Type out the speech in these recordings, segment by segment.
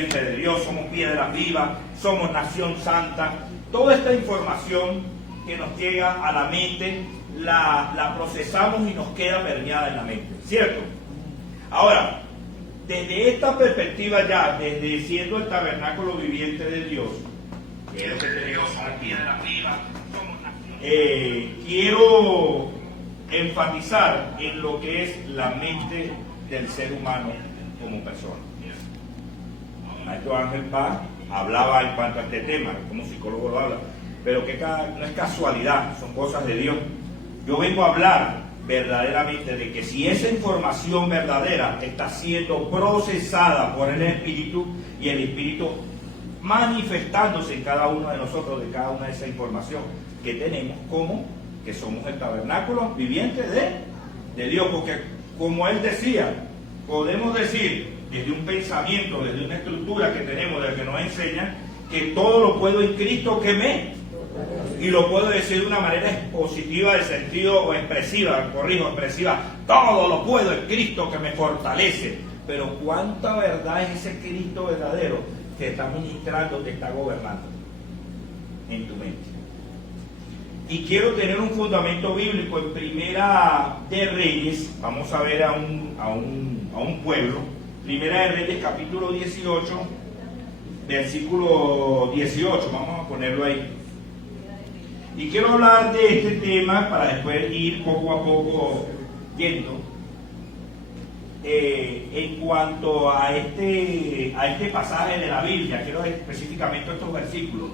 de Dios, somos piedras vivas, somos nación santa. Toda esta información que nos llega a la mente la procesamos y nos queda permeada en la mente, ¿cierto? Ahora, desde esta perspectiva ya, desde siendo el tabernáculo viviente de Dios, que es lo que tenemos aquí, quiero enfatizar en lo que es la mente del ser humano como persona. Maestro Ángel Paz hablaba en cuanto a este tema, como psicólogo lo habla, pero que no es casualidad, son cosas de Dios. Yo vengo a hablar verdaderamente de que si esa información verdadera está siendo procesada por el Espíritu y el Espíritu manifestándose en cada uno de nosotros, de cada una de esa información que tenemos, como que somos el tabernáculo viviente de Dios, porque como él decía, podemos decir desde un pensamiento, desde una estructura que tenemos, desde que nos enseña, que todo lo puedo en Cristo que me, y lo puedo decir de una manera expositiva de sentido o expresiva, expresiva, todo lo puedo en Cristo que me fortalece. Pero ¿cuánta verdad es ese Cristo verdadero que está ministrando, que está gobernando en tu mente? Y quiero tener un fundamento bíblico en Primera de Reyes. Vamos a ver a un pueblo. Primera de Reyes, capítulo 18, versículo 18. Vamos a ponerlo ahí. Y quiero hablar de este tema para después ir poco a poco yendo. En cuanto a este pasaje de la Biblia, quiero específicamente estos versículos.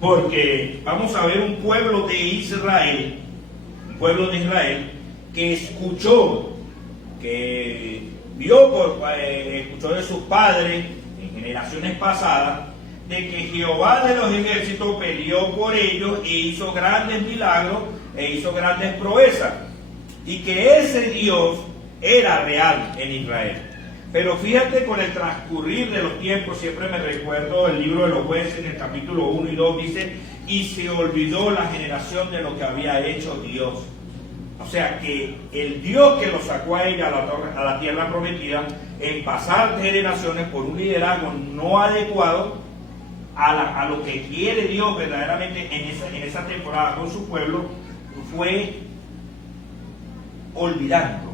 Porque vamos a ver un pueblo de Israel, que escuchó, que vio, escuchó de sus padres en generaciones pasadas, de que Jehová de los ejércitos peleó por ellos e hizo grandes milagros e hizo grandes proezas, y que ese Dios era real en Israel. Pero fíjate, con el transcurrir de los tiempos, siempre me recuerdo el libro de los Jueces, en el capítulo 1 y 2, dice, y se olvidó la generación de lo que había hecho Dios. O sea que el Dios que los sacó a ella a la tierra prometida, en pasar generaciones por un liderazgo no adecuado a lo que quiere Dios verdaderamente en esa temporada con su pueblo, fue olvidando.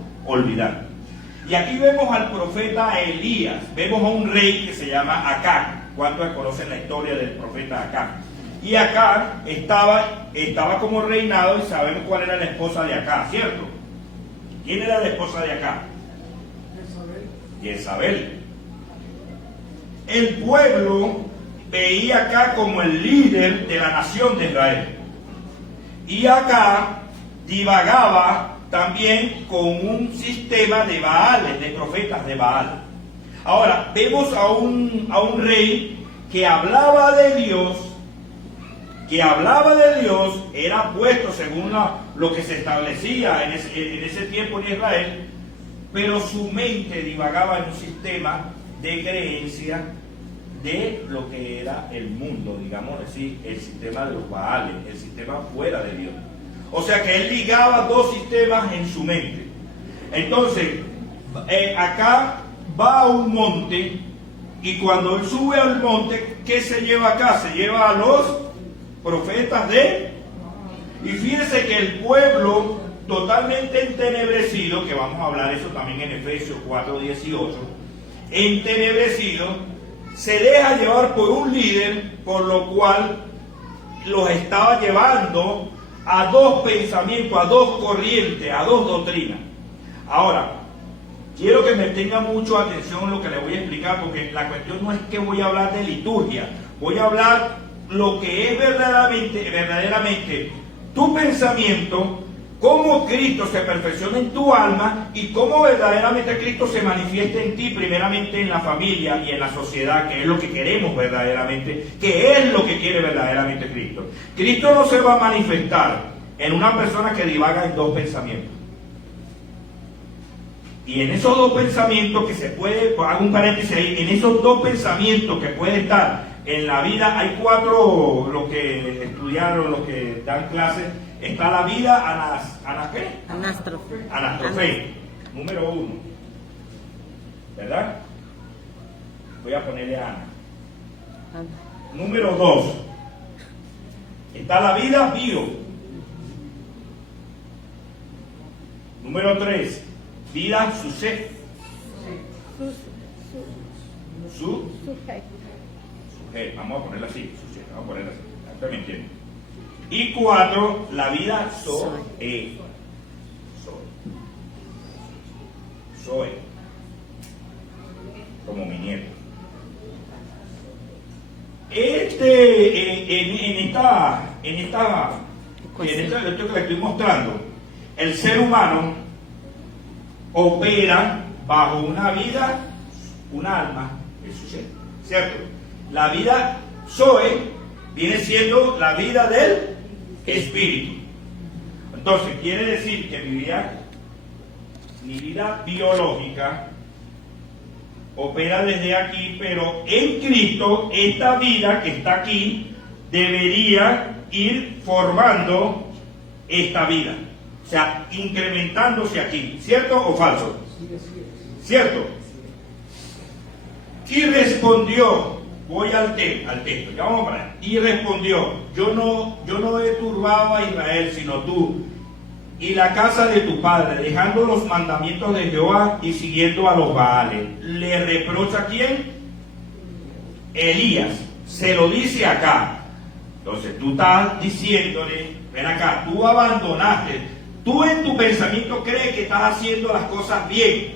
Y aquí vemos al profeta Elías, vemos a un rey que se llama Acab. ¿Cuántos conocen la historia del profeta Acab? Y Acab estaba como reinado, y sabemos cuál era la esposa de Acab, ¿cierto? ¿Quién era la esposa de Acab? Jezabel. El pueblo veía a Acab como el líder de la nación de Israel. Y Acab divagaba también con un sistema de Baales, de profetas de Baal. Ahora, vemos a un rey que hablaba de Dios, era puesto según lo que se establecía en ese tiempo en Israel, pero su mente divagaba en un sistema de creencia de lo que era el mundo, digamos así, el sistema de los Baales, el sistema fuera de Dios. O sea que él ligaba dos sistemas en su mente. Entonces, acá va a un monte, y cuando él sube al monte, ¿qué se lleva acá? Se lleva a los profetas y fíjense que el pueblo totalmente entenebrecido, que vamos a hablar eso también en Efesios 4:18, entenebrecido, se deja llevar por un líder, por lo cual los estaba llevando a dos pensamientos, a dos corrientes, a dos doctrinas. Ahora, quiero que me tenga mucho atención en lo que le voy a explicar, porque la cuestión no es que voy a hablar de liturgia, voy a hablar lo que es verdaderamente tu pensamiento, cómo Cristo se perfecciona en tu alma y cómo verdaderamente Cristo se manifiesta en ti, primeramente en la familia y en la sociedad, que es lo que queremos verdaderamente, que es lo que quiere verdaderamente Cristo. Cristo no se va a manifestar en una persona que divaga en dos pensamientos. Y en esos dos pensamientos que se puede, hago un paréntesis ahí, en esos dos pensamientos que puede estar en la vida, hay cuatro, los que estudiaron, los que dan clases. Está la vida anastrofe, número 1, ¿verdad? Voy a ponerle a Ana. Número 2. Está la vida bio. Número 3. Vida suceso. Sujeto. Vamos a ponerla así. Sujeto. Vamos a ponerla así. Usted me entiende. Y 4. La vida Zoe. Zoe. Como mi nieto. Esto que le estoy mostrando, el ser humano opera bajo una vida, un alma, eso sí, ¿cierto? La vida Zoe viene siendo la vida del espíritu. Entonces, quiere decir que mi vida biológica opera desde aquí, pero en Cristo esta vida que está aquí debería ir formando esta vida, o sea, incrementándose aquí, ¿cierto o falso? ¿Cierto? Y respondió, voy al texto, ya vamos para allá. Y respondió, yo no he turbado a Israel, sino tú y la casa de tu padre, dejando los mandamientos de Jehová y siguiendo a los Baales. ¿Le reprocha a quién? Elías. Se lo dice acá. Entonces tú estás diciéndole, ven acá, tú abandonaste, tú en tu pensamiento crees que estás haciendo las cosas bien,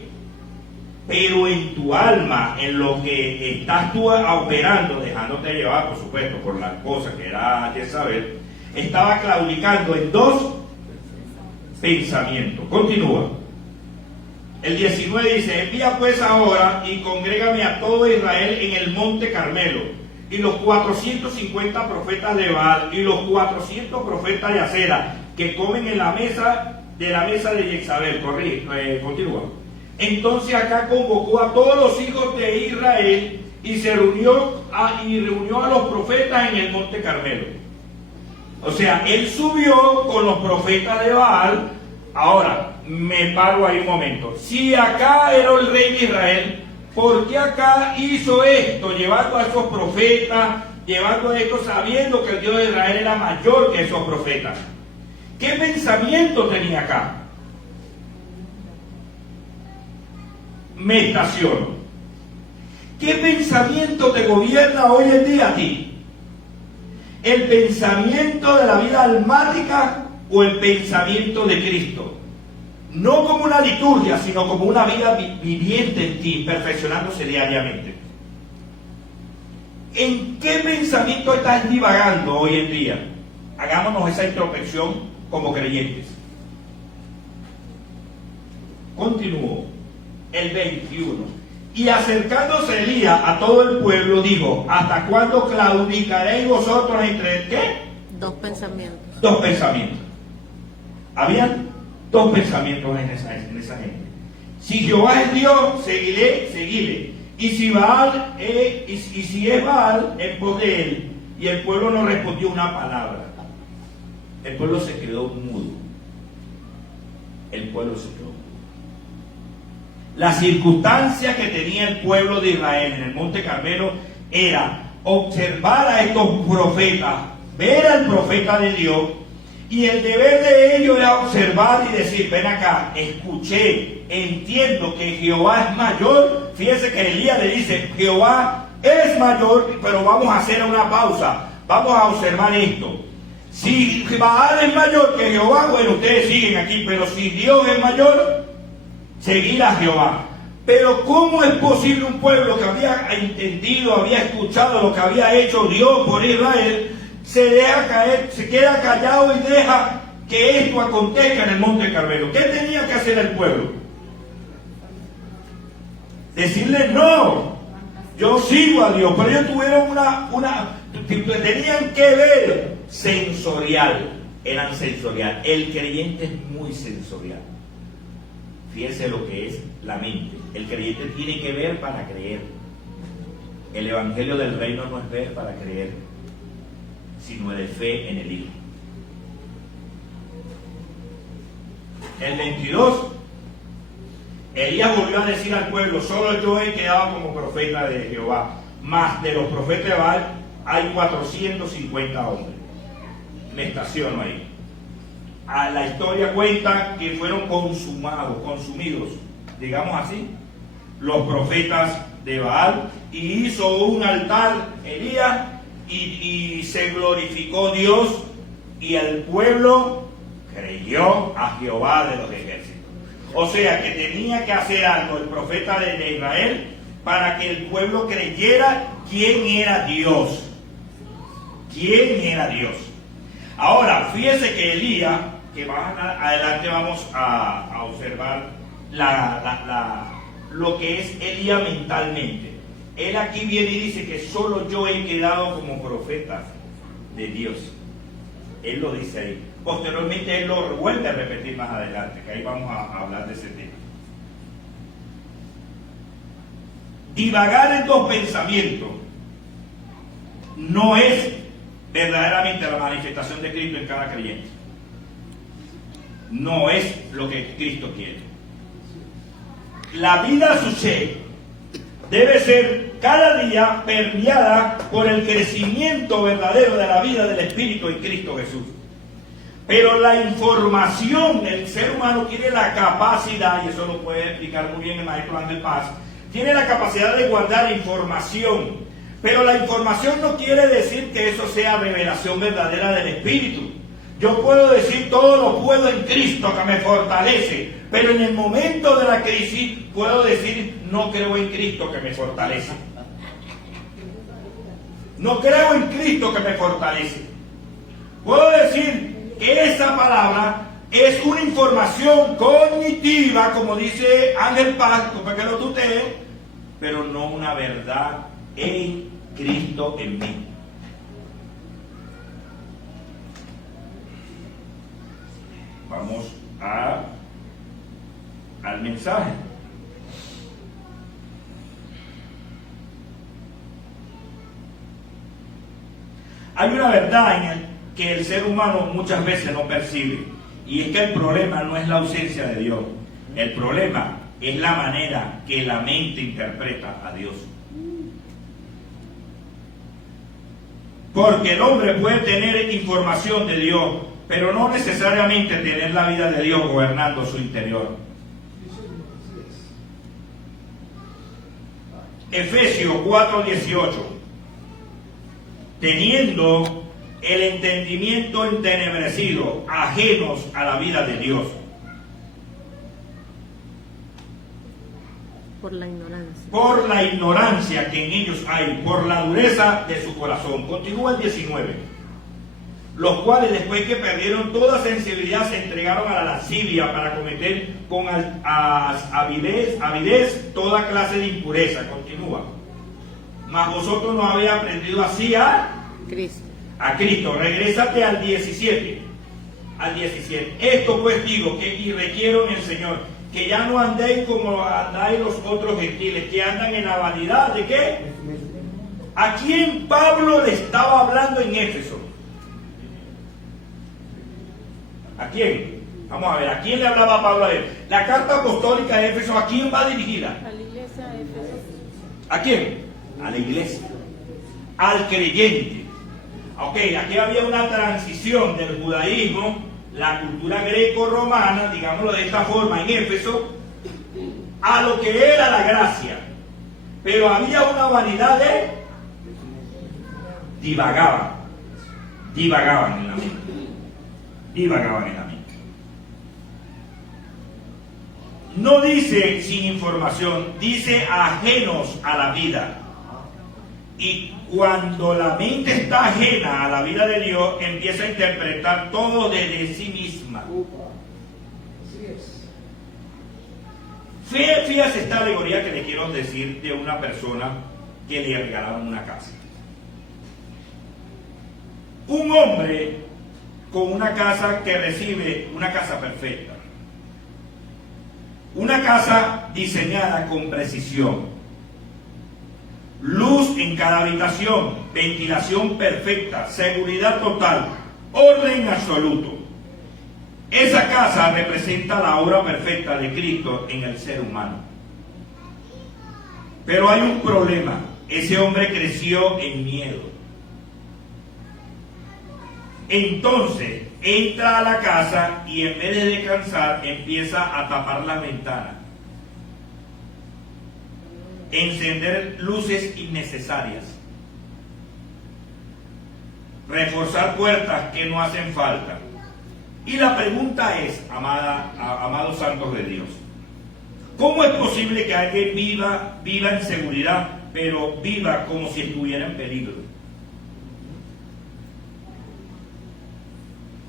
pero en tu alma, en lo que estás tú operando, dejándote llevar, por supuesto, por las cosas que era Jezabel, estaba claudicando en 2 pensamiento. Continúa. El 19 dice, envía pues ahora y congrégame a todo Israel en el monte Carmelo, y los 450 profetas de Baal, y los 400 profetas de Acera, que comen en la mesa de Jezabel. Continúa. Entonces acá convocó a todos los hijos de Israel, y se reunió a los profetas en el monte Carmelo. O sea, él subió con los profetas de Baal. Ahora, me paro ahí un momento. Si acá era el rey de Israel, ¿por qué acá hizo esto? Llevando a esos profetas, llevando a esto sabiendo que el Dios de Israel era mayor que esos profetas. ¿Qué pensamiento tenía acá? Me estaciono. ¿Qué pensamiento te gobierna hoy en día a ti? ¿El pensamiento de la vida almática o el pensamiento de Cristo? No como una liturgia, sino como una vida viviente en ti, perfeccionándose diariamente. ¿En qué pensamiento estás divagando hoy en día? Hagámonos esa introspección como creyentes. Continúo. El 21. Y acercándose Elías a todo el pueblo, dijo, ¿hasta cuándo claudicaréis vosotros entre qué? 2 pensamientos. 2 pensamientos. Habían 2 pensamientos en esa gente. Si Jehová es Dios, seguile. Y si Baal si es Baal, en pos de él. Y el pueblo no respondió una palabra. El pueblo se quedó mudo. El pueblo se quedó mudo. La circunstancia que tenía el pueblo de Israel en el monte Carmelo era observar a estos profetas, ver al profeta de Dios, y el deber de ellos era observar y decir, ven acá, escuché, entiendo que Jehová es mayor. Fíjense que Elías le dice, Jehová es mayor, pero vamos a hacer una pausa, vamos a observar esto. Si Baal es mayor que Jehová, bueno, ustedes siguen aquí, pero si Dios es mayor, seguir a Jehová. Pero ¿cómo es posible un pueblo que había entendido, había escuchado lo que había hecho Dios por Israel, se deja caer, se queda callado y deja que esto acontezca en el monte Carmelo? ¿Qué tenía que hacer el pueblo? Decirle no, yo sigo a Dios. Pero ellos tuvieron tenían que ver sensorial, eran sensorial. El creyente es muy sensorial. Fíjense lo que es la mente. El creyente tiene que ver para creer. El evangelio del reino no es ver para creer, sino de fe en el Hijo. El 22. Elías volvió a decir al pueblo: solo yo he quedado como profeta de Jehová, más de los profetas de Baal hay 450 hombres. Me estaciono ahí. La historia cuenta que fueron consumidos, digamos así, los profetas de Baal, y hizo un altar Elías y se glorificó Dios, y el pueblo creyó a Jehová de los ejércitos. O sea que tenía que hacer algo el profeta de Israel para que el pueblo creyera quién era Dios. ¿Quién era Dios? Ahora, fíjese que Elías, que más adelante vamos a observar lo que es Elías mentalmente. Él aquí viene y dice que solo yo he quedado como profeta de Dios. Él lo dice ahí. Posteriormente él lo vuelve a repetir más adelante, que ahí vamos a hablar de ese tema. Divagar en dos pensamientos no es verdaderamente la manifestación de Cristo en cada creyente. No es lo que Cristo quiere. La vida sucede debe ser cada día permeada por el crecimiento verdadero de la vida del Espíritu en Cristo Jesús. Pero la información, el ser humano tiene la capacidad, y eso lo puede explicar muy bien el maestro Ángel Paz, tiene la capacidad de guardar información. Pero la información no quiere decir que eso sea revelación verdadera del Espíritu. Yo puedo decir todo lo puedo en Cristo que me fortalece, pero en el momento de la crisis puedo decir no creo en Cristo que me fortalece. No creo en Cristo que me fortalece. Puedo decir que esa palabra es una información cognitiva, como dice Ángel Paz, para que lo tutee, pero no una verdad en Cristo en mí. Vamos al mensaje. Hay una verdad en el que el ser humano muchas veces no percibe, y es que el problema no es la ausencia de Dios, el problema es la manera que la mente interpreta a Dios. Porque el hombre puede tener información de Dios, pero no necesariamente tener la vida de Dios gobernando su interior. Efesios 4:18. Teniendo el entendimiento entenebrecido, ajenos a la vida de Dios. Por la ignorancia. Por la ignorancia que en ellos hay, por la dureza de su corazón. Continúa el 19. Los cuales, después que perdieron toda sensibilidad, se entregaron a la lascivia para cometer con avidez toda clase de impureza. Continúa. Mas vosotros no habéis aprendido así a Cristo. Regrésate al 17. Al 17. Esto pues digo y requiero en el Señor, que ya no andéis como andáis los otros gentiles, que andan en la vanidad de ¿qué? ¿A quién Pablo le estaba hablando en Éfeso? ¿A quién? Vamos a ver, ¿a quién le hablaba Pablo a él? La carta apostólica de Éfeso, ¿a quién va dirigida? A la iglesia de Éfeso. ¿A quién? A la iglesia, al creyente. Ok, aquí había una transición del judaísmo, la cultura greco-romana, digámoslo de esta forma, en Éfeso, a lo que era la gracia. Pero había una vanidad de divagaban en la mente. Divagaban en la mente. No dice sin información, dice ajenos a la vida. Y cuando la mente está ajena a la vida de Dios, empieza a interpretar todo desde sí misma. Fíjate esta alegoría que le quiero decir de una persona que le regalaron una casa. Un hombre con una casa que recibe una casa perfecta. Una casa diseñada con precisión. Luz en cada habitación, ventilación perfecta, seguridad total, orden absoluto. Esa casa representa la obra perfecta de Cristo en el ser humano. Pero hay un problema. Ese hombre creció en miedo. Entonces entra a la casa y en vez de descansar empieza a tapar las ventanas, encender luces innecesarias, reforzar puertas que no hacen falta. Y la pregunta es, amados santos de Dios, ¿cómo es posible que alguien viva en seguridad, pero viva como si estuviera en peligro?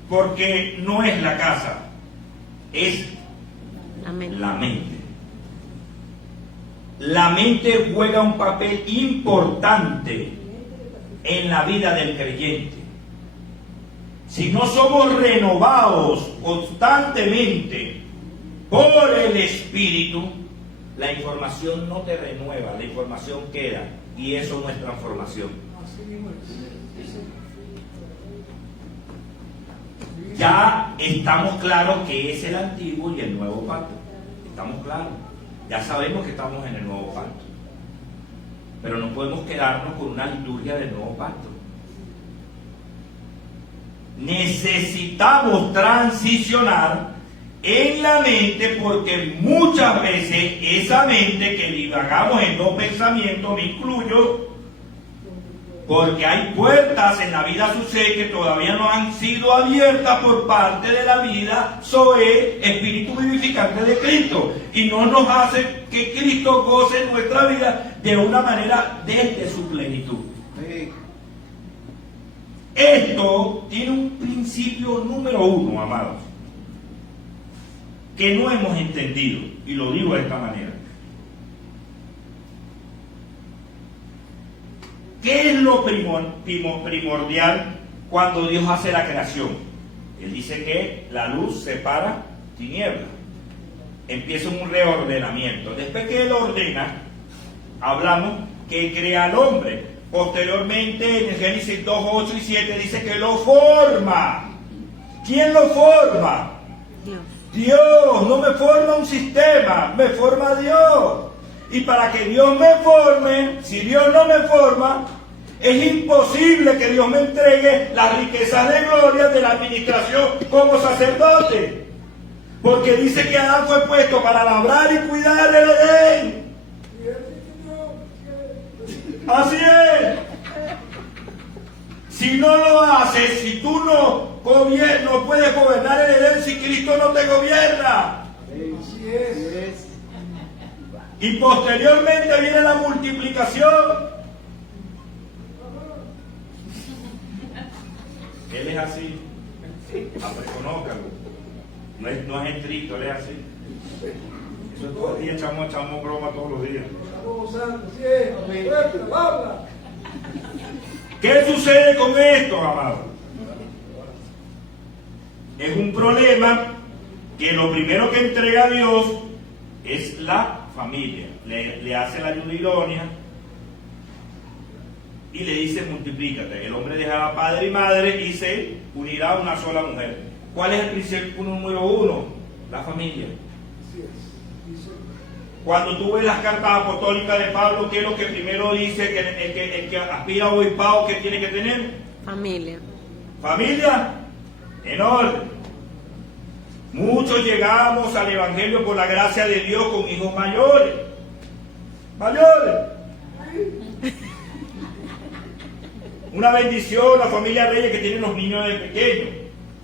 Porque no es la casa, es la mente. La mente juega un papel importante en la vida del creyente. Si no somos renovados constantemente por el Espíritu, la información no te renueva, la información queda, y eso no es transformación. Ya estamos claros que es el antiguo y el nuevo pacto. Estamos claros. Ya sabemos que estamos en el nuevo pacto. Pero no podemos quedarnos con una liturgia del nuevo pacto. Necesitamos transicionar en la mente, porque muchas veces esa mente que divagamos en dos pensamientos, me incluyo, porque hay puertas en la vida sucede que todavía no han sido abiertas por parte de la vida Zoe, espíritu vivificante de Cristo, y no nos hace que Cristo goce en nuestra vida de una manera desde su plenitud. Esto tiene un principio número uno, amados, que no hemos entendido, y lo digo de esta manera. ¿Qué es lo primordial cuando Dios hace la creación? Él dice que la luz separa tinieblas. Empieza un reordenamiento. Después que Él ordena, hablamos que crea al hombre. Posteriormente, en Génesis 2, 8 y 7 dice que lo forma. ¿Quién lo forma? Dios. No me forma un sistema, me forma Dios. Y para que Dios me forme, si Dios no me forma, es imposible que Dios me entregue las riquezas de gloria de la administración como sacerdote. Porque dice que Adán fue puesto para labrar y cuidar el Edén. Así es. Si no lo haces, si tú no puedes gobernar el Edén si Cristo no te gobierna. Así es. Y posteriormente viene la multiplicación. Él es así. Reconócalo. No es estricto, él es así. Eso todos los días echamos broma todos los días. ¿Qué sucede con esto, amado? Es un problema que lo primero que entrega a Dios es la familia. Le hace la ayuda idónea y le dice multiplícate. El hombre dejará padre y madre y se unirá a una sola mujer. ¿Cuál es el principio número uno? La familia. Cuando tú ves las cartas apostólicas de Pablo, ¿qué es lo que primero dice que el que aspira a obispado que tiene que tener? Familia. Familia en orden. Muchos llegamos al Evangelio por la gracia de Dios con hijos mayores. Una bendición la familia Reyes que tiene los niños de pequeños.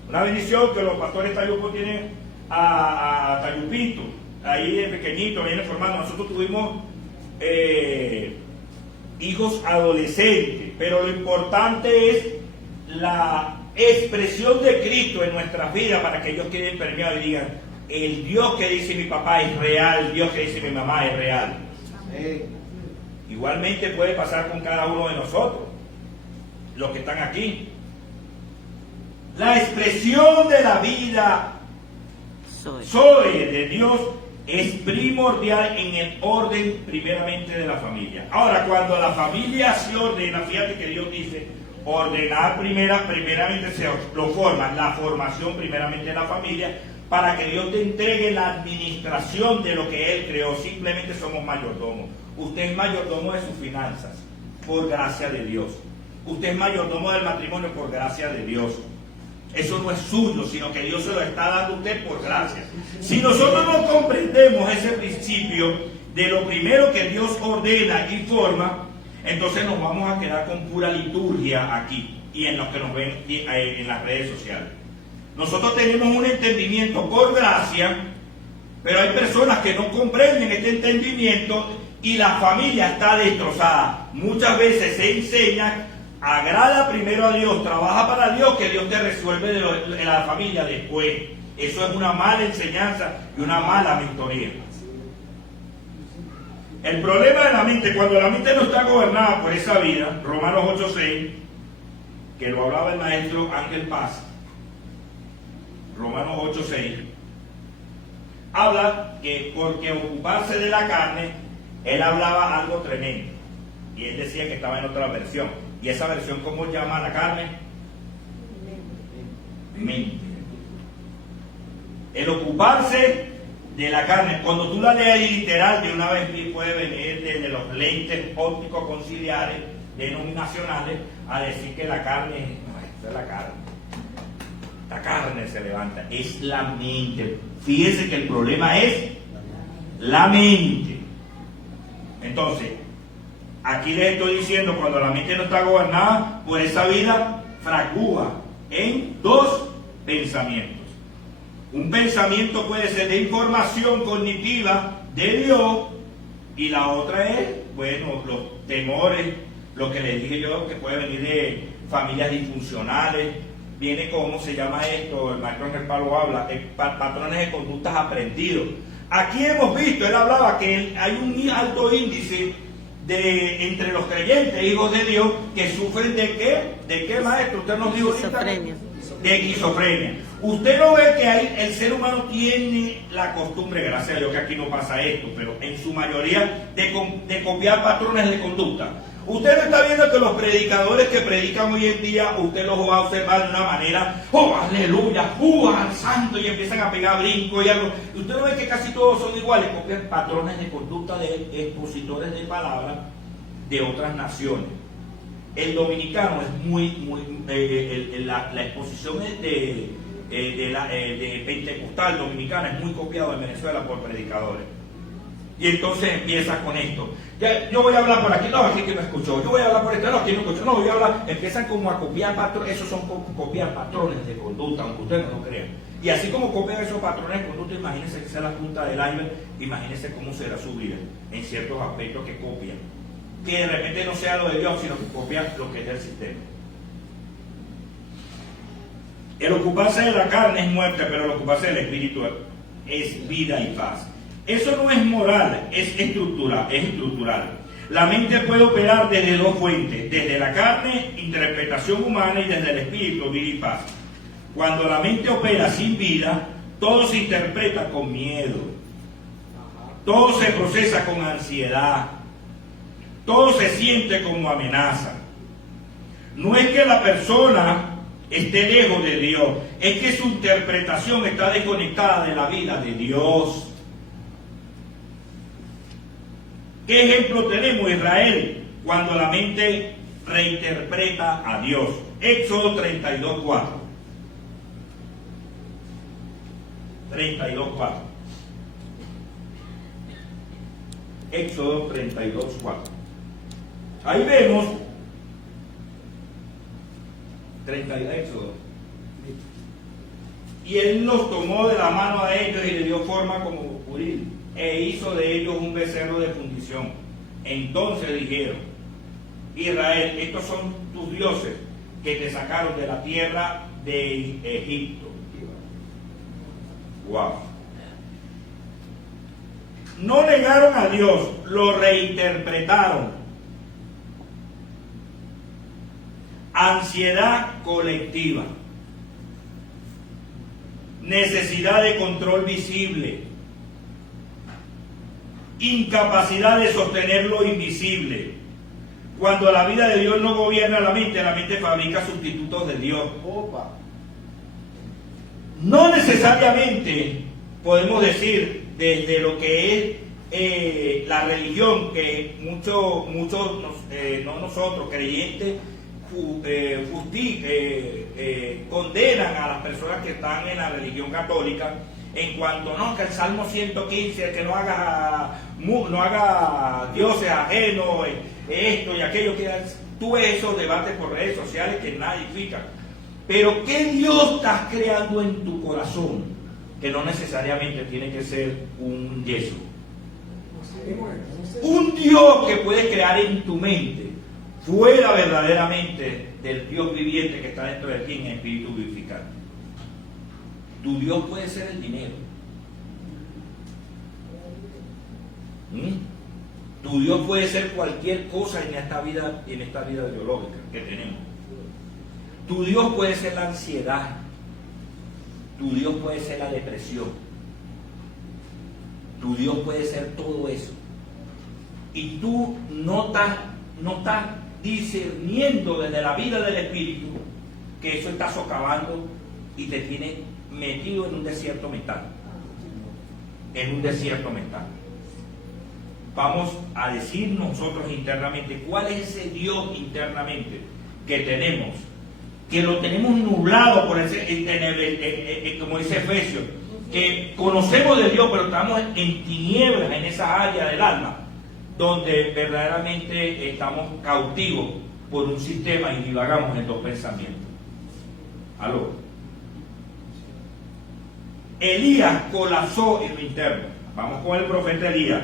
Una bendición que los pastores Tayupo tienen a Tayupito. Ahí de pequeñito, viene formando. Nosotros tuvimos hijos adolescentes, pero lo importante es la expresión de Cristo en nuestras vidas para que ellos queden permeados y digan: el Dios que dice mi papá es real, el Dios que dice mi mamá es real. Igualmente puede pasar con cada uno de nosotros, los que están aquí. La expresión de la vida soy de Dios es primordial en el orden primeramente de la familia. Ahora, cuando la familia se ordena, fíjate que Dios dice: ordenar primeramente se lo forma, la formación primeramente de la familia, para que Dios te entregue la administración de lo que Él creó. Simplemente somos mayordomos. Usted es mayordomo de sus finanzas, por gracia de Dios. Usted es mayordomo del matrimonio, por gracia de Dios. Eso no es suyo, sino que Dios se lo está dando a usted por gracia. Si nosotros no comprendemos ese principio de lo primero que Dios ordena y forma, entonces nos vamos a quedar con pura liturgia aquí y en los que nos ven en las redes sociales. Nosotros tenemos un entendimiento por gracia, pero hay personas que no comprenden este entendimiento y la familia está destrozada. Muchas veces se enseña, agrada primero a Dios, trabaja para Dios, que Dios te resuelve de la familia después. Eso es una mala enseñanza y una mala mentoría. El problema de la mente, cuando la mente no está gobernada por esa vida, Romanos 8:6, que lo hablaba el maestro Ángel Paz, Romanos 8:6, habla que porque ocuparse de la carne, él hablaba algo tremendo. Y él decía que estaba en otra versión. ¿Y esa versión cómo llama a la carne? Mente. El ocuparse de la carne, cuando tú la lees literal, de una vez puede venir desde los lentes ópticos conciliares denominacionales a decir que la carne, no, esta es la carne. La carne se levanta, es la mente. Fíjese que el problema es la mente. Entonces, aquí les estoy diciendo, cuando la mente no está gobernada por esa vida, fractúa en dos pensamientos. Un pensamiento puede ser de información cognitiva de Dios y la otra es, bueno, los temores, lo que les dije yo, que puede venir de familias disfuncionales. Viene, ¿cómo se llama esto? El maestro Ángel Palo habla, patrones de conductas aprendidos. Aquí hemos visto, él hablaba que hay un alto índice entre los creyentes, hijos de Dios, que sufren de qué? ¿De qué, maestro? Usted nos dijo ahorita. De esquizofrenia. Usted no ve que el ser humano tiene la costumbre, gracias a Dios que aquí no pasa esto, pero en su mayoría de copiar patrones de conducta. Usted no está viendo que los predicadores que predican hoy en día, usted los va a observar de una manera, ¡oh, aleluya! ¡Al santo! Y empiezan a pegar brincos y algo. Y usted no ve que casi todos son iguales, copian patrones de conducta de expositores de palabras de otras naciones. El dominicano es la exposición de pentecostal dominicana es muy copiado en Venezuela por predicadores. Y entonces empieza con esto. Ya, yo voy a hablar por aquí, no, aquí que no escuchó. Yo voy a hablar por este, no, aquí no escuchó. No, voy a hablar. Empiezan como a copiar patrones. Esos son copiar patrones de conducta, aunque ustedes no lo crean. Y así como copian esos patrones de conducta, imagínense que sea la punta del iceberg, imagínense cómo será su vida en ciertos aspectos que copian. Que de repente no sea lo de Dios, sino que copian lo que es del sistema. El ocuparse de la carne es muerte, pero el ocuparse del espíritu es vida y paz. Eso no es moral, es estructural. La mente puede operar desde dos fuentes, desde la carne, interpretación humana, y desde el espíritu, vida y paz. Cuando la mente opera sin vida, todo se interpreta con miedo, todo se procesa con ansiedad, todo se siente como amenaza. No es que la persona esté lejos de Dios, es que su interpretación está desconectada de la vida de Dios. ¿Qué ejemplo tenemos? Israel, cuando la mente reinterpreta a Dios. Éxodo 32:4. 32:4. Éxodo 32:4. Ahí vemos 32 Éxodo. Y él los tomó de la mano a ellos y le dio forma como puril, e hizo de ellos un becerro de fundición. Entonces dijeron: Israel, estos son tus dioses que te sacaron de la tierra de Egipto. Wow. No negaron a Dios, lo reinterpretaron. Ansiedad colectiva, necesidad de control visible, incapacidad de sostener lo invisible, Cuando la vida de Dios no gobierna la mente fabrica sustitutos de Dios. Opa. No necesariamente podemos decir desde lo que es la religión, que muchos no nosotros, creyentes, condenan a las personas que están en la religión católica en cuanto que el Salmo 115, que no haga dioses ajenos, esto y aquello, que tú ves esos debates por redes sociales que nada edifican. Pero ¿qué Dios estás creando en tu corazón? Que no necesariamente tiene que ser un yeso. Un Dios que puedes crear en tu mente, fuera verdaderamente del Dios viviente que está dentro de ti en espíritu vivificante. Tu Dios puede ser el dinero. Tu Dios puede ser cualquier cosa en esta vida biológica que tenemos. Tu Dios puede ser la ansiedad. Tu Dios puede ser la depresión. Tu Dios puede ser todo eso. Y tú no estás discerniendo desde la vida del Espíritu que eso está socavando y te tiene metido en un desierto mental. En un desierto mental. Vamos a decir nosotros internamente cuál es ese Dios internamente que tenemos, que lo tenemos nublado por ese, como dice Efesios, que conocemos de Dios pero estamos en tinieblas en esa área del alma, donde verdaderamente estamos cautivos por un sistema y divagamos en dos pensamientos. ¿Aló? Elías colapsó en lo interno. Vamos con el profeta Elías.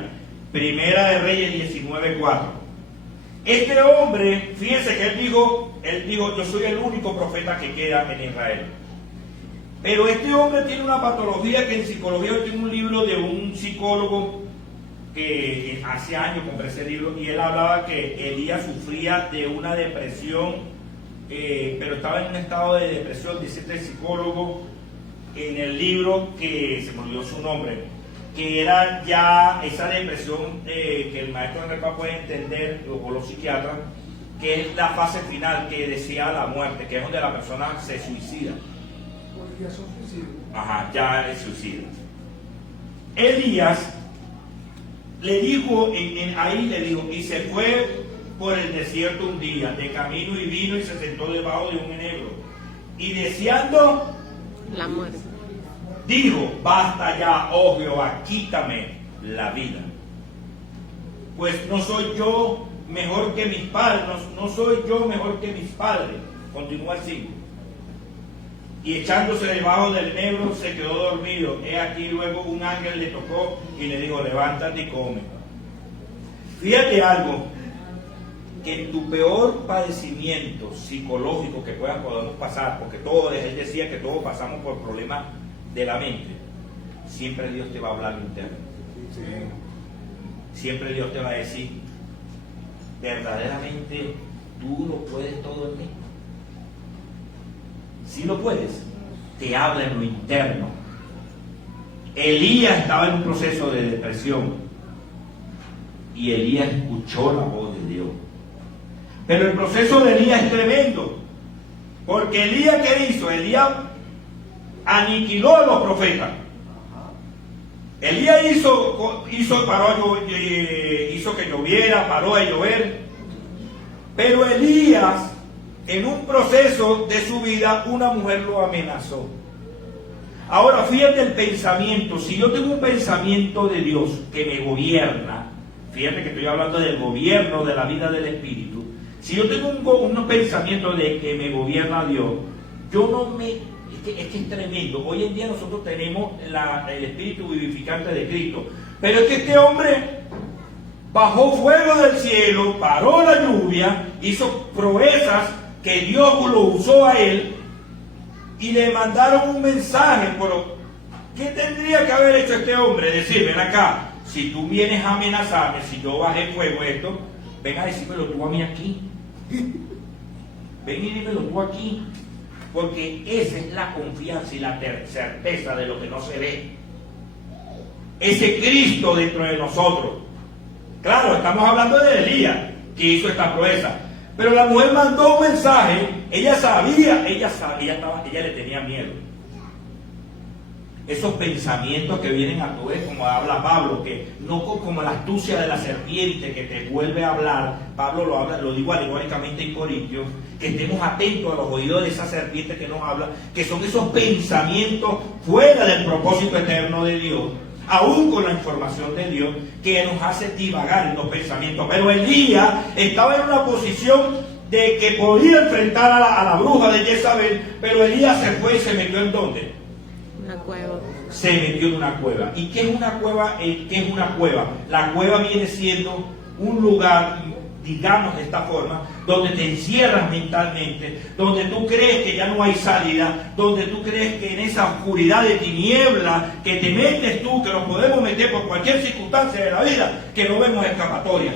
Primera de Reyes 19:4. Este hombre, fíjense que él dijo, yo soy el único profeta que queda en Israel. Pero este hombre tiene una patología que en psicología, yo tengo un libro de un psicólogo que hace años compré ese libro, y él hablaba que Elías sufría de una depresión, pero estaba en un estado de depresión, dice este psicólogo en el libro, que se me olvidó su nombre, que era ya esa depresión que el maestro de Repa puede entender, o los psiquiatras, que es la fase final, que desea la muerte, que es donde la persona se suicida. Porque ya son suicidios. Ajá, ya es suicida. Elías le dijo, ahí le dijo, y se fue por el desierto un día, de camino, y vino y se sentó debajo de un enebro, y deseando La muerte. dijo, basta ya, oh Jehová, quítame la vida. Pues no soy yo mejor que mis padres, no soy yo mejor que mis padres. Continúa el 5. Y echándose debajo del enebro se quedó dormido. He aquí luego un ángel le tocó y le dijo, levántate y come. Fíjate algo, que en tu peor padecimiento psicológico que podamos pasar, porque todos, él decía que todos pasamos por problemas de la mente, siempre Dios te va a hablar interno. Siempre Dios te va a decir, verdaderamente tú lo puedes todo en mí. Si lo puedes, te habla en lo interno. Elías estaba en un proceso de depresión y Elías escuchó la voz de Dios. Pero el proceso de Elías es tremendo, porque Elías, ¿qué hizo? Elías aniquiló a los profetas. Elías hizo que lloviera, paró de llover. Pero Elías, en un proceso de su vida, una mujer lo amenazó. Ahora, fíjate el pensamiento. Si yo tengo un pensamiento de Dios que me gobierna, fíjate que estoy hablando del gobierno de la vida del Espíritu. Si yo tengo un pensamiento de que me gobierna Dios, yo no me... Es que es tremendo. Hoy en día nosotros tenemos el Espíritu vivificante de Cristo. Pero es que este hombre bajó fuego del cielo, paró la lluvia, hizo proezas que Dios lo usó a él, y le mandaron un mensaje. Pero ¿qué tendría que haber hecho este hombre? Decir, ven acá, si tú vienes a amenazarme, si yo bajé fuego esto, ven a decírmelo tú a mí aquí. Ven y dímelo tú aquí. Porque esa es la confianza y la certeza de lo que no se ve. Ese Cristo dentro de nosotros. Claro, estamos hablando de Elías, que hizo esta proeza. Pero la mujer mandó un mensaje, ella le tenía miedo. Esos pensamientos que vienen a tu vez, como habla Pablo, que no como la astucia de la serpiente que te vuelve a hablar. Pablo lo habla, lo digo alegóricamente en Corintios, que estemos atentos a los oídos de esa serpiente que nos habla, que son esos pensamientos fuera del propósito eterno de Dios, aún con la información de Dios, que nos hace divagar en los pensamientos. Pero Elías estaba en una posición de que podía enfrentar a la bruja de Jezabel, pero Elías se fue y se metió ¿en dónde? Una cueva. Se metió en una cueva. ¿Y qué es una cueva? ¿Qué es una cueva? La cueva viene siendo un lugar, digamos de esta forma, donde te encierras mentalmente, donde tú crees que ya no hay salida, donde tú crees que en esa oscuridad de tiniebla que te metes tú, que nos podemos meter por cualquier circunstancia de la vida, que no vemos escapatoria.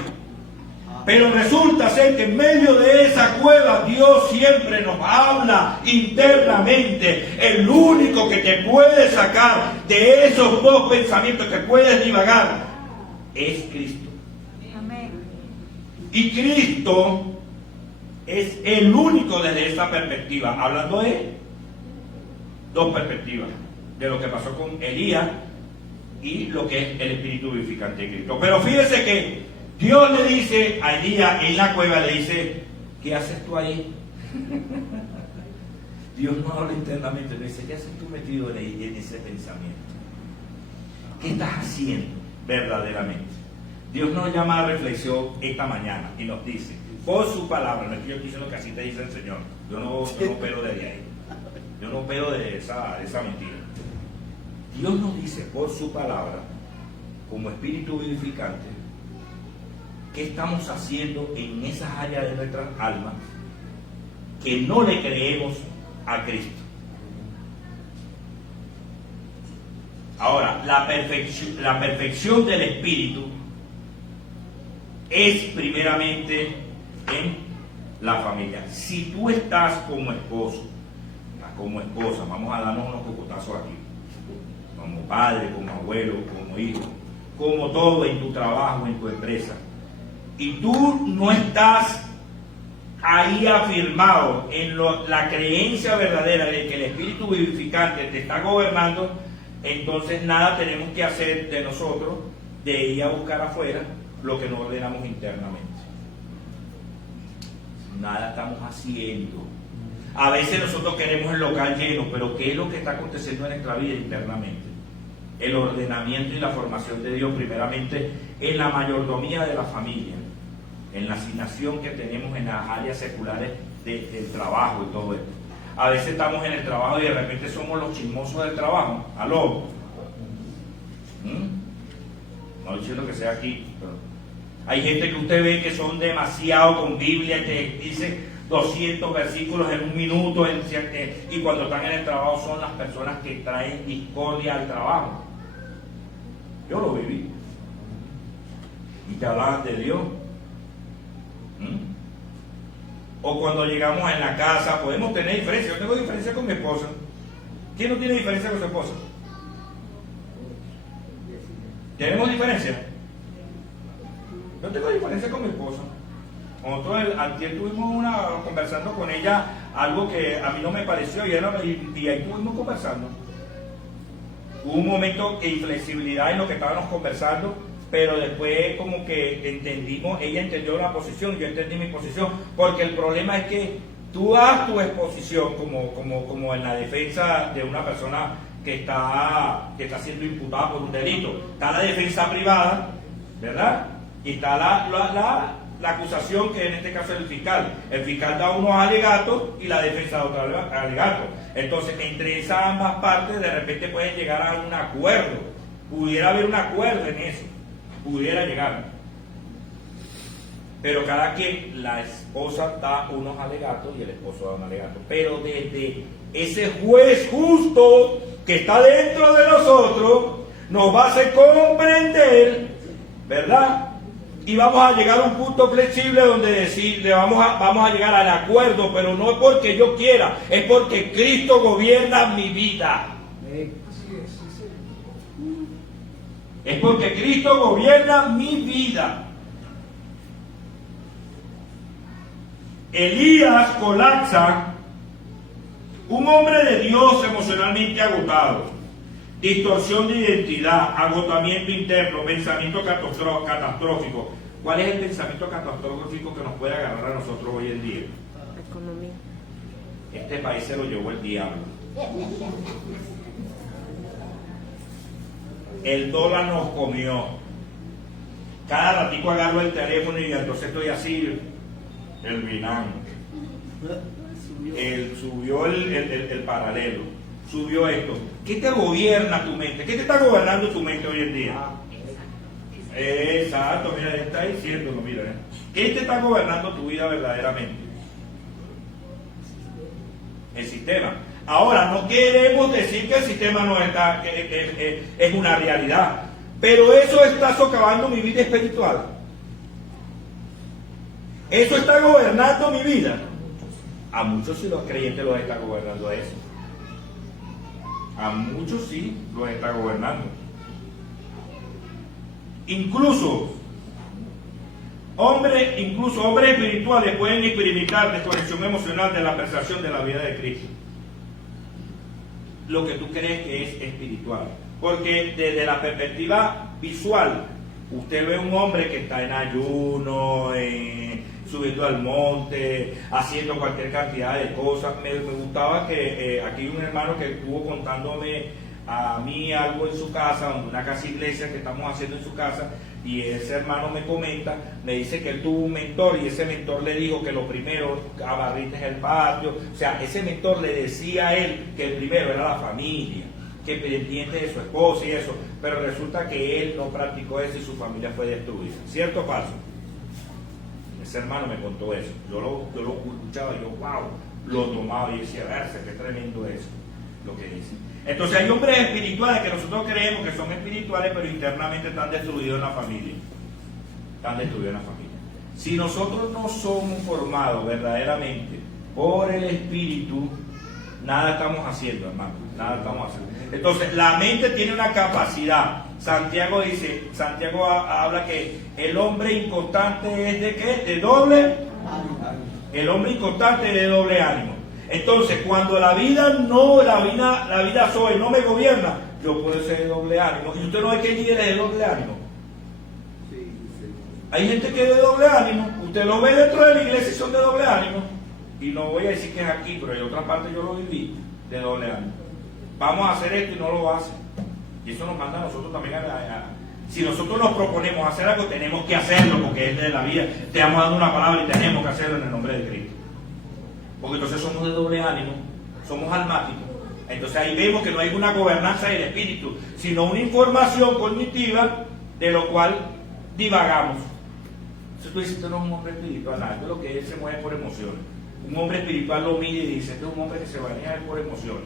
Pero resulta ser que en medio de esa cueva Dios siempre nos habla internamente. El único que te puede sacar de esos dos pensamientos que puedes divagar es Cristo. Amén. Y Cristo es el único desde esa perspectiva. Hablando de dos perspectivas. De lo que pasó con Elías y lo que es el espíritu vivificante de Cristo. Pero fíjese que Dios le dice a Elías en la cueva, le dice, ¿qué haces tú ahí? Dios no habla internamente, le dice, ¿qué haces tú metido en ese pensamiento? ¿Qué estás haciendo verdaderamente? Dios nos llama a reflexión esta mañana y nos dice, por su palabra, no estoy diciendo que así te dice el Señor, yo no pero de ahí, yo no pero de esa mentira. Dios nos dice por su palabra, como espíritu vivificante, ¿qué estamos haciendo en esas áreas de nuestras almas que no le creemos a Cristo? Ahora, la perfección del Espíritu es primeramente en la familia. Si tú estás como esposo, como esposa, vamos a darnos unos cocotazos aquí, como padre, como abuelo, como hijo, como todo en tu trabajo, en tu empresa, y tú no estás ahí afirmado en la creencia verdadera de que el Espíritu vivificante te está gobernando, entonces nada tenemos que hacer de nosotros de ir a buscar afuera lo que no ordenamos internamente. Nada estamos haciendo. A veces nosotros queremos el local lleno, pero ¿qué es lo que está aconteciendo en nuestra vida internamente? El ordenamiento y la formación de Dios primeramente en la mayordomía de la familia, en la asignación que tenemos en las áreas seculares del trabajo y todo esto. A veces estamos en el trabajo y de repente somos los chismosos del trabajo. ¿Aló? No diciendo que sea aquí, pero hay gente que usted ve que son demasiado con Biblia, que dice 200 versículos en un minuto, y cuando están en el trabajo son las personas que traen discordia al trabajo. Yo lo viví. Y te hablaban de Dios. O cuando llegamos en la casa, podemos tener diferencia. Yo tengo diferencia con mi esposa. ¿Quién no tiene diferencia con su esposa? ¿Tenemos diferencia? Yo tengo diferencia con mi esposa. Nosotros ayer estuvimos conversando con ella algo que a mí no me pareció y ahí estuvimos conversando. Hubo un momento de inflexibilidad en lo que estábamos conversando, pero después como que entendimos, ella entendió la posición, yo entendí mi posición, porque el problema es que tú das tu exposición como en la defensa de una persona que está siendo imputada por un delito. Está la defensa privada, ¿verdad? Y está la acusación, que en este caso es el fiscal. El fiscal da unos alegatos y la defensa da otros alegatos. Entonces, entre esas ambas partes, de repente pueden llegar a un acuerdo. Pudiera haber un acuerdo en eso. Pudiera llegar. Pero cada quien, la esposa da unos alegatos y el esposo da un alegato. Pero desde ese juez justo que está dentro de nosotros, nos va a hacer comprender, ¿verdad? Y vamos a llegar a un punto flexible donde vamos a llegar al acuerdo, pero no es porque yo quiera, es porque Cristo gobierna mi vida. Es porque Cristo gobierna mi vida. Elías colapsa, un hombre de Dios emocionalmente agotado, distorsión de identidad, agotamiento interno, pensamiento catastrófico. ¿Cuál es el pensamiento catastrófico que nos puede agarrar a nosotros hoy en día? Economía. Este país se lo llevó el diablo. El dólar nos comió. Cada ratico agarro el teléfono y entonces estoy así, el Binance. Subió el paralelo, subió esto. ¿Qué te gobierna tu mente? ¿Qué te está gobernando tu mente hoy en día? Exacto, mira, está diciéndolo, mira. ¿Qué te está gobernando tu vida verdaderamente? El sistema. Ahora, no queremos decir que el sistema no está, es una realidad, pero eso está socavando mi vida espiritual. Eso está gobernando mi vida. A muchos sí los creyentes los está gobernando eso. A muchos sí los está gobernando. Incluso hombres espirituales pueden experimentar desconexión emocional de la percepción de la vida de Cristo. Lo que tú crees que es espiritual. Porque desde la perspectiva visual, usted ve un hombre que está en ayuno, subiendo al monte, haciendo cualquier cantidad de cosas. Me gustaba que aquí hay un hermano que estuvo contándome a mí algo en su casa, una casa iglesia que estamos haciendo en su casa, y ese hermano me comenta, me dice que él tuvo un mentor y ese mentor le dijo que lo primero, abarriste el patio, o sea, ese mentor le decía a él que el primero era la familia, que pendiente de su esposa y eso, pero resulta que él no practicó eso y su familia fue destruida. ¿Cierto o falso? Ese hermano me contó eso, yo lo escuchaba y yo, wow, lo tomaba y decía, verse, qué tremendo eso, lo que dice. Entonces hay hombres espirituales que nosotros creemos que son espirituales, pero internamente están destruidos en la familia. Están destruidos en la familia. Si nosotros no somos formados verdaderamente por el Espíritu, nada estamos haciendo, hermano. Nada estamos haciendo. Entonces, la mente tiene una capacidad. Santiago habla que el hombre inconstante es de ¿qué? De doble. El hombre inconstante es de doble ánimo. Entonces, cuando la vida Zoe no me gobierna, yo puedo ser de doble ánimo. Y usted no ve que líderes de doble ánimo. Hay gente que es de doble ánimo. Usted lo ve dentro de la iglesia y son de doble ánimo. Y no voy a decir que es aquí, pero en otra parte yo lo viví de doble ánimo. Vamos a hacer esto y no lo hacen. Y eso nos manda a nosotros también si nosotros nos proponemos hacer algo, tenemos que hacerlo, porque es de la vida. Te estamos dando una palabra y tenemos que hacerlo en el nombre de Cristo. Porque entonces somos de doble ánimo, somos almáticos. Entonces ahí vemos que no hay una gobernanza del espíritu, sino una información cognitiva de lo cual divagamos. Entonces tú dices, esto no es un hombre espiritual, nada, esto es lo que él se mueve por emociones. Un hombre espiritual lo mide y dice, este es un hombre que se maneja por emociones.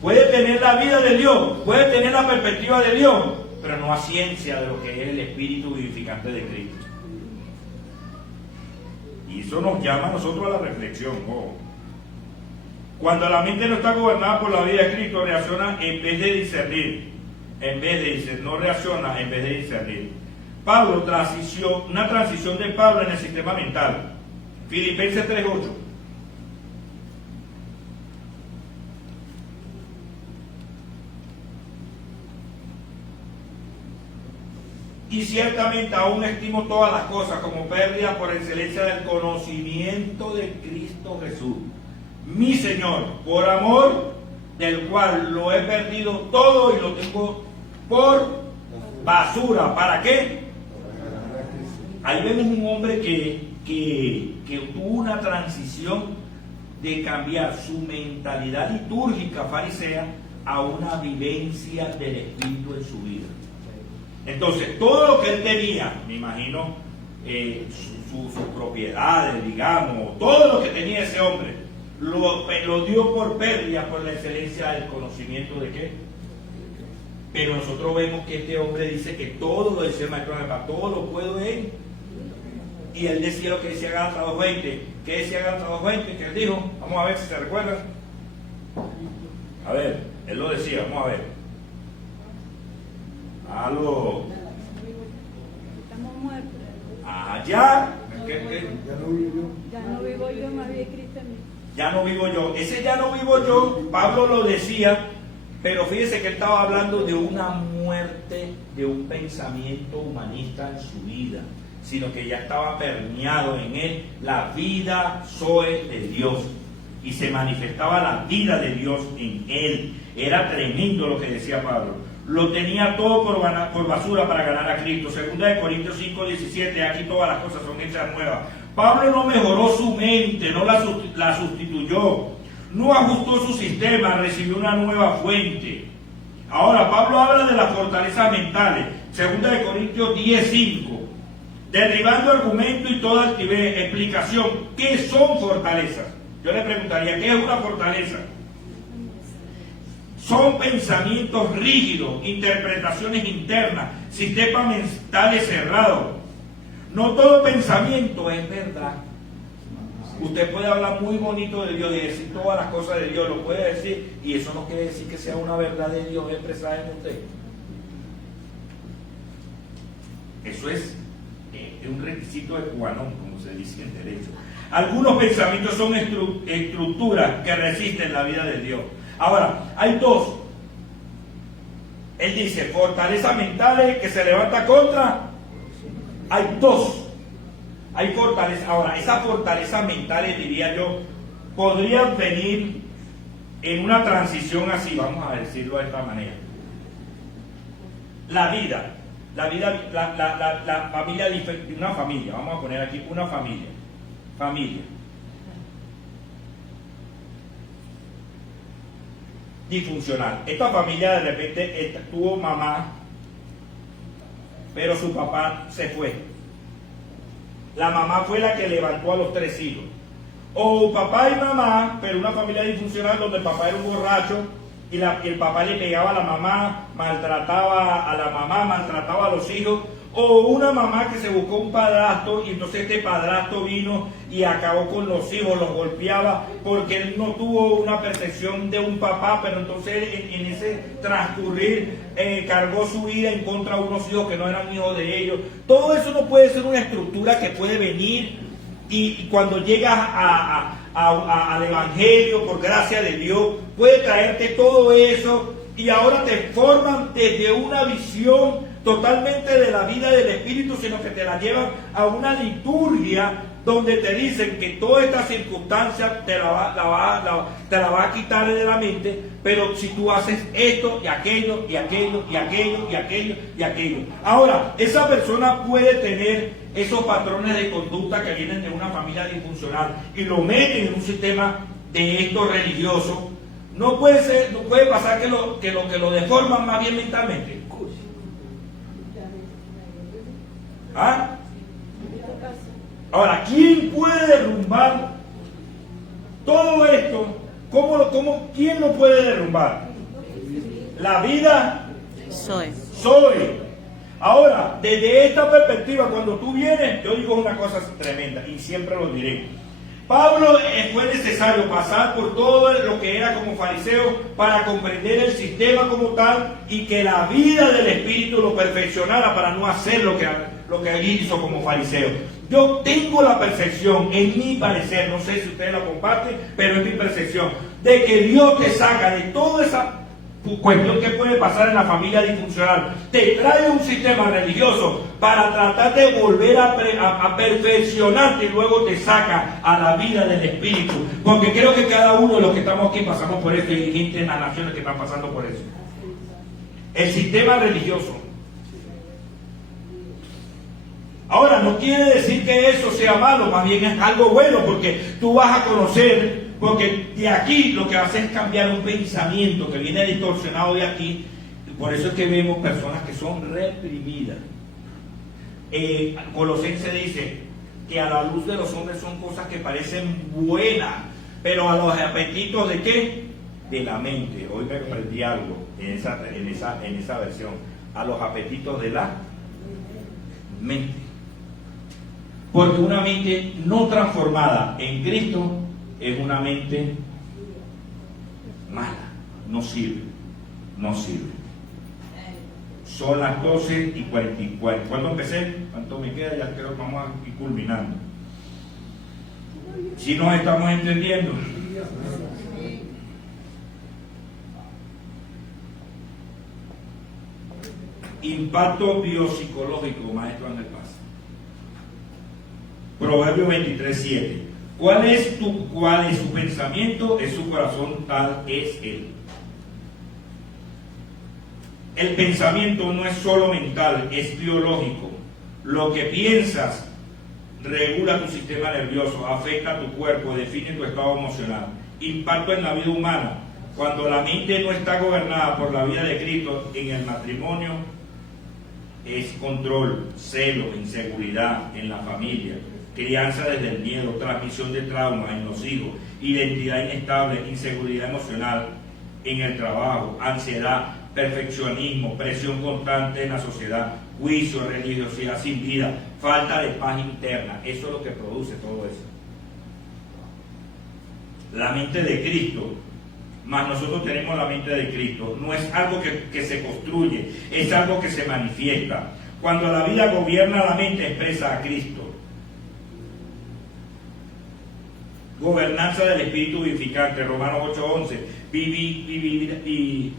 Puede tener la vida de Dios, puede tener la perspectiva de Dios, pero no a ciencia de lo que es el espíritu vivificante de Cristo. Y eso nos llama a nosotros a la reflexión. Cuando la mente no está gobernada por la vida de Cristo, reacciona en vez de discernir. No reacciona en vez de discernir. Pablo, una transición de Pablo en el sistema mental. Filipenses 3:8. Y ciertamente aún estimo todas las cosas como pérdida por excelencia del conocimiento de Cristo Jesús, mi Señor, por amor del cual lo he perdido todo y lo tengo por basura. ¿Para qué? Ahí vemos un hombre que tuvo una transición de cambiar su mentalidad litúrgica farisea a una vivencia del Espíritu en su vida. Entonces, todo lo que él tenía, me imagino, sus propiedades, digamos, todo lo que tenía ese hombre, lo dio por pérdida por la excelencia del conocimiento de qué. Pero nosotros vemos que este hombre dice que todo lo decía el maestro de paz, todo lo puedo en. Y él decía lo que decía Gálatas 2:20. ¿Qué decía Gálatas 2:20? ¿Qué él dijo? Vamos a ver si se recuerdan. A ver, él lo decía, vamos a ver. Estamos muertos. Allá. Ya no vivo yo. Ya no vivo yo, más bien Cristo en mí. Ya no vivo yo. Ese ya no vivo yo, Pablo lo decía, pero fíjese que él estaba hablando de una muerte, de un pensamiento humanista en su vida, sino que ya estaba permeado en él la vida Zoe de Dios, y se manifestaba la vida de Dios en él. Era tremendo lo que decía Pablo. Lo tenía todo por basura para ganar a Cristo. Segunda de Corintios 5:17, aquí todas las cosas son hechas nuevas. Pablo no mejoró su mente, no la sustituyó, no ajustó su sistema, recibió una nueva fuente. Ahora, Pablo habla de las fortalezas mentales. Segunda de Corintios 10:5, derribando argumento y toda altivez. Explicación: ¿qué son fortalezas? Yo le preguntaría, ¿qué es una fortaleza? Son pensamientos rígidos, interpretaciones internas, sistemas mentales cerrados. No todo pensamiento es verdad. Usted puede hablar muy bonito de Dios y decir todas las cosas de Dios, lo puede decir, y eso no quiere decir que sea una verdad de Dios expresada en usted. Eso es un requisito de qua non, como se dice en derecho. Algunos pensamientos son estructuras que resisten la vida de Dios. Ahora, hay dos. Él dice, fortalezas mentales que se levanta contra. Hay dos. Hay fortaleza. Ahora, esas fortalezas mentales, diría yo, podrían venir en una transición así, vamos a decirlo de esta manera. La familia, una familia, vamos a poner aquí una familia. Disfuncional. Esta familia de repente tuvo mamá, pero su papá se fue. La mamá fue la que levantó a los 3 hijos. O papá y mamá, pero una familia disfuncional donde el papá era un borracho y el papá le pegaba a la mamá, maltrataba a la mamá, maltrataba a los hijos. O una mamá que se buscó un padrastro y entonces este padrastro vino y acabó con los hijos, los golpeaba porque él no tuvo una percepción de un papá, pero entonces en ese transcurrir cargó su ira en contra de unos hijos que no eran hijos de ellos. Todo eso no puede ser una estructura que puede venir y cuando llegas al Evangelio, por gracia de Dios, puede traerte todo eso y ahora te forman desde una visión totalmente de la vida del Espíritu, sino que te la llevan a una liturgia donde te dicen que toda esta circunstancia te la va a quitar de la mente, pero si tú haces esto y aquello y aquello y aquello y aquello y aquello. Ahora, esa persona puede tener esos patrones de conducta que vienen de una familia disfuncional y lo meten en un sistema de esto religioso. No puede pasar que lo deforman más bien mentalmente. ¿Ah? Ahora, ¿quién puede derrumbar todo esto? ¿Quién lo puede derrumbar? La vida Soy. Ahora, desde esta perspectiva, cuando tú vienes, yo digo una cosa tremenda y siempre lo diré. Pablo fue necesario pasar por todo lo que era como fariseo para comprender el sistema como tal y que la vida del Espíritu lo perfeccionara para no hacer lo que hizo como fariseo. Yo tengo la percepción, en mi parecer, no sé si ustedes la comparten, pero es mi percepción, de que Dios te saca de toda esa cuestión que puede pasar en la familia disfuncional, te trae un sistema religioso para tratar de volver a perfeccionarte y luego te saca a la vida del Espíritu, porque creo que cada uno de los que estamos aquí pasamos por esto y hay gente en las naciones que están pasando por eso. El sistema religioso. Ahora, no quiere decir que eso sea malo, más bien es algo bueno, porque tú vas a conocer, porque de aquí lo que hace es cambiar un pensamiento que viene distorsionado de aquí, y por eso es que vemos personas que son reprimidas. Colosenses dice que a la luz de los hombres son cosas que parecen buenas, pero a los apetitos ¿de qué? De la mente. Hoy me aprendí algo en esa versión. A los apetitos de la mente. Porque una mente no transformada en Cristo es una mente mala, no sirve. Son las 12:44. ¿Cuándo empecé? ¿Cuánto me queda? Ya creo que vamos a ir culminando. ¿Sí nos estamos entendiendo? Impacto biopsicológico, maestro Ángel Paz. Proverbio 23:7. ¿Cuál es su pensamiento? Es su corazón, tal es él. El pensamiento no es solo mental, es biológico. Lo que piensas regula tu sistema nervioso, afecta a tu cuerpo, define tu estado emocional. Impacto en la vida humana. Cuando la mente no está gobernada por la vida de Cristo en el matrimonio, es control, celo, inseguridad en la familia, crianza desde el miedo, transmisión de trauma en los hijos, identidad inestable, inseguridad emocional en el trabajo, ansiedad, perfeccionismo, presión constante en la sociedad, juicio, religiosidad sin vida, falta de paz interna. Eso es lo que produce todo eso. La mente de Cristo, más nosotros tenemos la mente de Cristo, no es algo que se construye, es algo que se manifiesta. Cuando la vida gobierna la mente, expresa a Cristo. Gobernanza del espíritu vivificante, Romanos 8:11.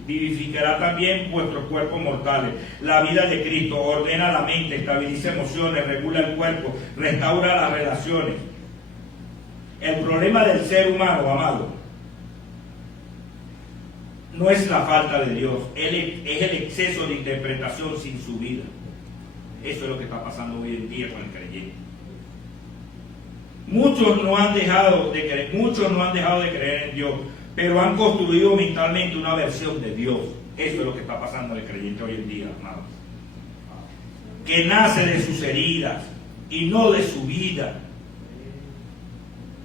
Vivificará también vuestros cuerpos mortales. La vida de Cristo ordena la mente, estabiliza emociones, regula el cuerpo, restaura las relaciones. El problema del ser humano, amado, no es la falta de Dios, es el exceso de interpretación sin su vida. Eso es lo que está pasando hoy en día con el creyente. Muchos no han dejado de creer en Dios, pero han construido mentalmente una versión de Dios. Eso es lo que está pasando en el creyente hoy en día, amados. Que nace de sus heridas y no de su vida.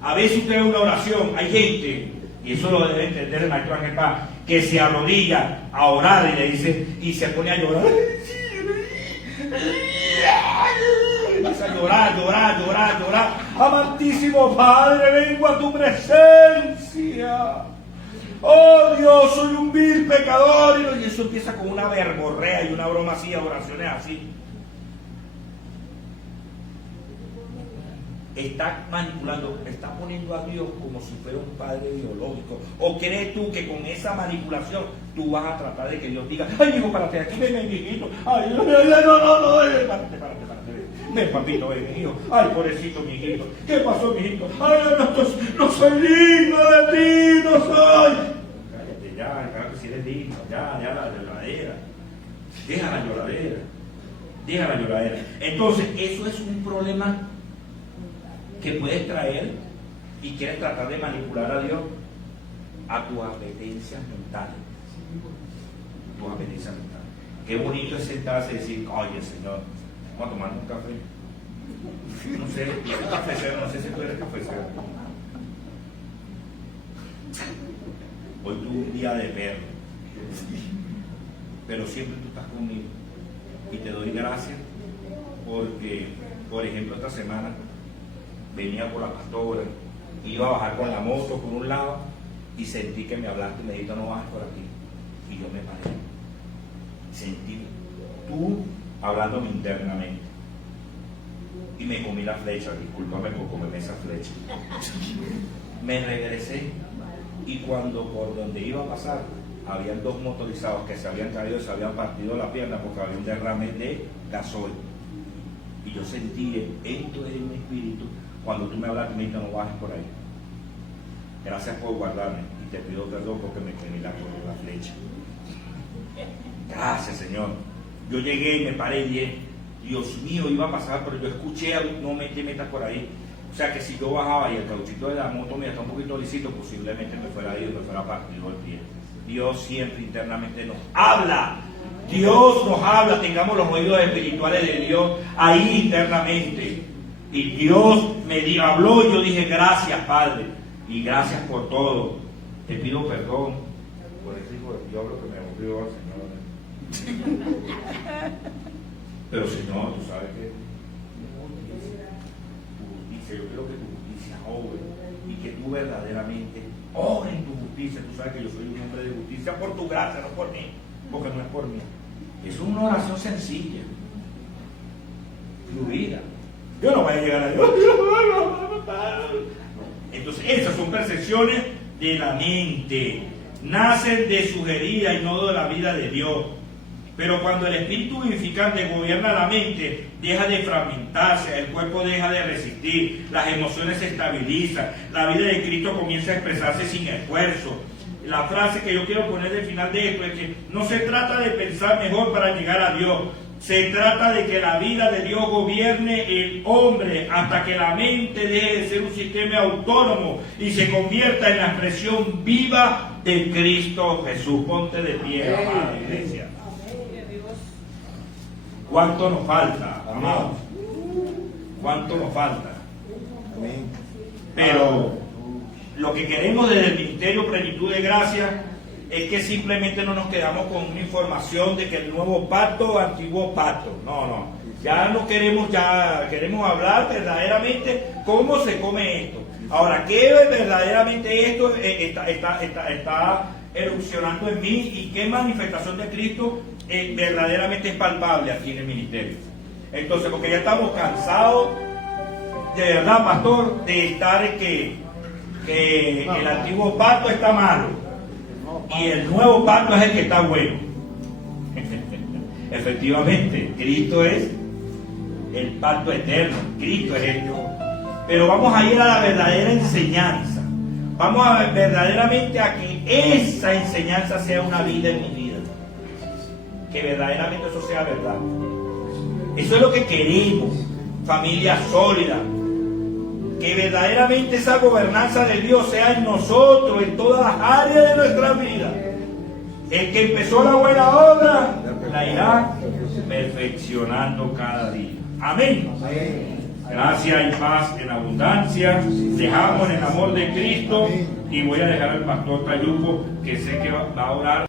A veces usted ve una oración, hay gente, y eso lo debe entender el maestro Ángel Paz, que se arrodilla a orar y le dice, y se pone a llorar. Vas a llorar. Amantísimo Padre, vengo a tu presencia. Oh Dios, soy un vil pecador. Y eso empieza con una verborrea y una broma así, oraciones así. Está manipulando, está poniendo a Dios como si fuera un padre biológico. ¿O crees tú que con esa manipulación tú vas a tratar de que Dios diga, ay hijo, párate aquí, ven, mijito, ay, no, párate, ven papito, ven, hijo, ay pobrecito mijito, ¿qué pasó mijito? Ay, no soy digno de ti, no soy. Cállate ya, claro que si eres digno, ya la lloradera, deja la lloradera. Entonces, eso es un problema que puedes traer y quieres tratar de manipular a Dios a tus apetencias mentales. Qué bonito es sentarse y decir, oye Señor, vamos a tomar un café. No sé, yo soy cafecero, no sé si tú eres cafecero. Hoy tuve un día de perro, pero siempre tú estás conmigo. Y te doy gracias porque, por ejemplo, esta semana venía por la pastora, iba a bajar con la moto por un lado y sentí que me hablaste y me dijiste no bajes por aquí. Y yo me paré. Sentí tú hablándome internamente. Y me comí la flecha, discúlpame por comerme esa flecha. Me regresé y cuando por donde iba a pasar, habían dos motorizados que se habían caído y se habían partido la pierna porque había un derrame de gasoil. Y yo sentí esto en mi espíritu. Cuando tú me hablaste, me dijiste, no bajes por ahí. Gracias por guardarme y te pido perdón porque me comí la flecha. Gracias, Señor. Yo llegué y me paré y dije, Dios mío, iba a pasar, pero yo escuché, no te metas por ahí. O sea que si yo bajaba y el cauchito de la moto me está un poquito lisito, posiblemente me fuera ido, me fuera partido el pie. Dios siempre internamente nos habla. Dios nos habla, tengamos los oídos espirituales de Dios ahí internamente. Y Dios me habló y yo dije, gracias Padre, y gracias por todo. Te pido perdón por ese hijo del diablo que me volvió al Señor. Pero Señor, tú sabes que tu justicia, yo quiero que tu justicia obre y que tú verdaderamente obres en tu justicia. Tú sabes que yo soy un hombre de justicia por tu gracia, no por mí, porque no es por mí. Es una oración sencilla, fluida. Yo no voy a llegar a Dios. Entonces, esas son percepciones de la mente. Nacen de su herida y no de la vida de Dios. Pero cuando el espíritu vivificante gobierna la mente, deja de fragmentarse, el cuerpo deja de resistir, las emociones se estabilizan, la vida de Cristo comienza a expresarse sin esfuerzo. La frase que yo quiero poner al final de esto es que no se trata de pensar mejor para llegar a Dios, se trata de que la vida de Dios gobierne el hombre hasta que la mente deje de ser un sistema autónomo y se convierta en la expresión viva de Cristo Jesús. Ponte de pie, amada iglesia. ¿Cuánto nos falta, amados? ¿Cuánto nos falta? Pero lo que queremos desde el Ministerio Plenitud de Gracia es que simplemente no nos quedamos con una información de que el nuevo pacto o antiguo pacto. No. Ya no queremos, ya queremos hablar verdaderamente cómo se come esto. Ahora, ¿qué verdaderamente esto está erupcionando en mí y qué manifestación de Cristo verdaderamente es palpable aquí en el ministerio? Entonces, porque ya estamos cansados, de verdad, pastor, de estar en que el antiguo pacto está malo y el nuevo pacto es el que está bueno. Efectivamente, Cristo es el pacto eterno, Cristo es el Dios. Pero vamos a ir a la verdadera enseñanza. Vamos a ver verdaderamente a que esa enseñanza sea una vida en mi vida. Que verdaderamente eso sea verdad. Eso es lo que queremos. Familia sólida. Que verdaderamente esa gobernanza de Dios sea en nosotros, en todas las áreas de nuestra vida. El que empezó la buena obra, la irá perfeccionando cada día. Amén. Gracia y paz en abundancia. Dejamos en el amor de Cristo y voy a dejar al pastor Tayuco, que sé que va a orar.